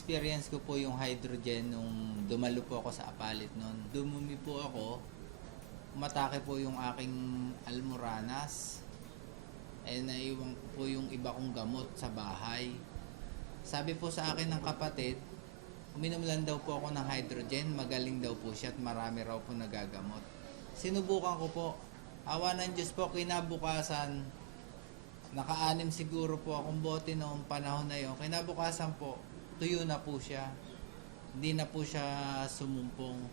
Na-experience ko po yung hydrogen nung dumalo po ako sa Apalit noon. Dumumi po ako, umatake po yung aking almoranas. Naiwan ko po yung iba kong gamot sa bahay. Sabi po sa akin ng kapatid, uminom lang daw po ako ng hydrogen, magaling daw po siya at marami raw po nagagamot. Sinubukan ko po, awa ng Diyos po, kinabukasan, naka-anim siguro po akong bote noong panahon na yun. Kinabukasan po, tuyo na po siya. Hindi na po siya sumumpong.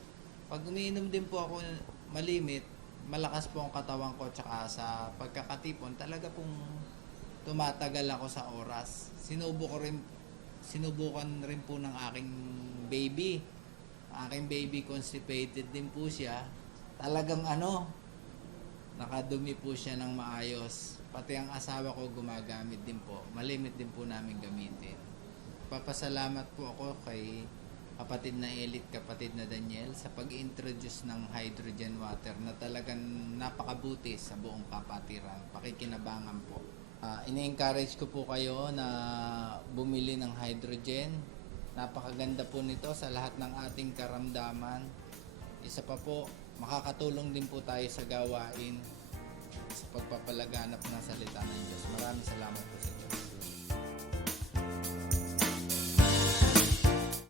Pag umiinom din po ako malimit, malakas po ang katawan ko, tsaka sa pagkakatipon, talaga pong tumatagal ako sa oras. Sinubukan rin po ng aking baby. Aking baby constipated din po siya. Talagang nakadumi po siya ng maayos. Pati ang asawa ko gumagamit din po. Malimit din po namin gamitin. Papasalamat po ako kay kapatid na Elite, kapatid na Daniel sa pag-introduce ng hydrogen water na talagang napakabuti sa buong kapatiran. Pakikinabangan po. Ini-encourage ko po kayo na bumili ng hydrogen. Napakaganda po nito sa lahat ng ating karamdaman. Isa pa po, makakatulong din po tayo sa gawain sa pagpapalaganap ng salita ng Diyos. Maraming salamat po sa inyo.